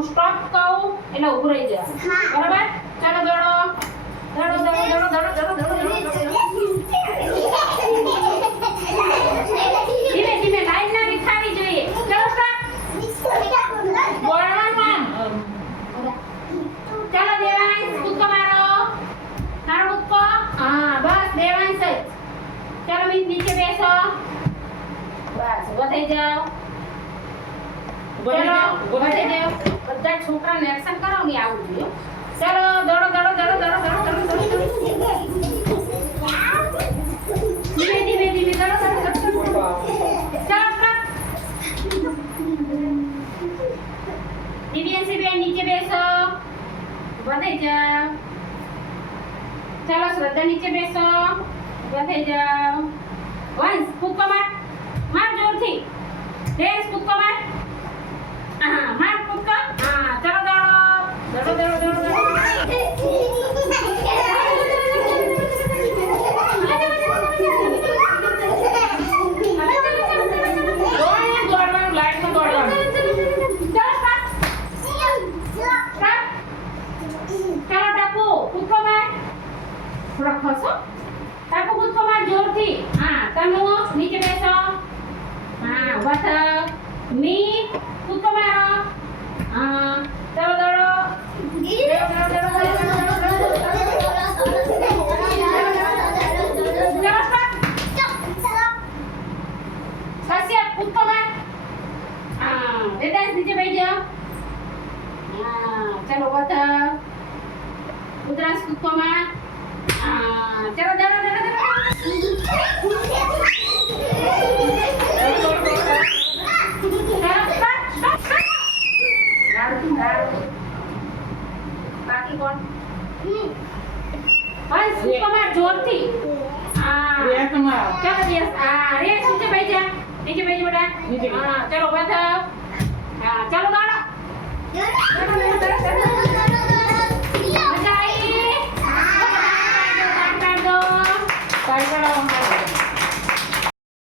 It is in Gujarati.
હું સ્ટોપ કહું એટલે ઊભું રહી જા. બરાબર? ચાલો દોડો. દોડો દોડો દોડો દોડો દોડો દોડો દોડો. ધીમે ધીમે લાઈન ના વિખાવી જોઈએ. ચાલો સ્ટોપ. બોલવાનું. ચાલો દેવાંશ કૂદકો મારો. મારો કૂદકો. હા બસ દેવાંશ જ. ચાલો મિત નીચે બેસો. બસ ઊભા થઈ જાઓ. ચાલો ઊભા થઈ જાઓ. બધા છોકરાને એક્શન કરો ને આવું જોઈએ. ચાલો દોડો દોડો દોડો દોડો દોડો દોડો દોડો. ધીમે ધીમે ધીમે દોડો દોડો દોડો. ચાલો સ્ટોપ. દિવ્યાંશી બેન નીચે બેસો. ઊભા થઈ જાઓ. ચાલો શ્રદ્ધા નીચે બેસો. ઊભા થઈ જાઓ. વંશ કૂદકો માર. માર જોરથી. દેશ કૂદકો માર. હા માર કૂદકો. હા ચાલો દોડો. દોડો દોડો દોડો દોડો. દોડવાનું લાઈટમાં દોડવાનું. ચાલો સ્ટાર્ટ. સ્ટાર્ટ. ચાલો ટાપુ કૂદકો માર. થોડા ખસો. ટાપુ કૂદકો માર જોરથી. હા તનુ નીચે બેસો. હા ઊભા થાઓ. મી કૂદકો મારો. હા ચાલો દોડો. સસ્યા કૂદકો માર. હા વેદાંશ નીચે બેસી જાઓ. હા ચાલો ઊભા થાઓ. ઉતરાંશ કૂદકો માર. હા ચાલો દોડો દોડો દોડો. બાકી કોણ? બસ કૂદકો માર જોરથી. હા ચાલો યસ. હા રેસ નીચે બેસી જા. નીચે બેસી બેટા. હા ચાલો ઊભા થાઓ. હા ચાલો દોડો.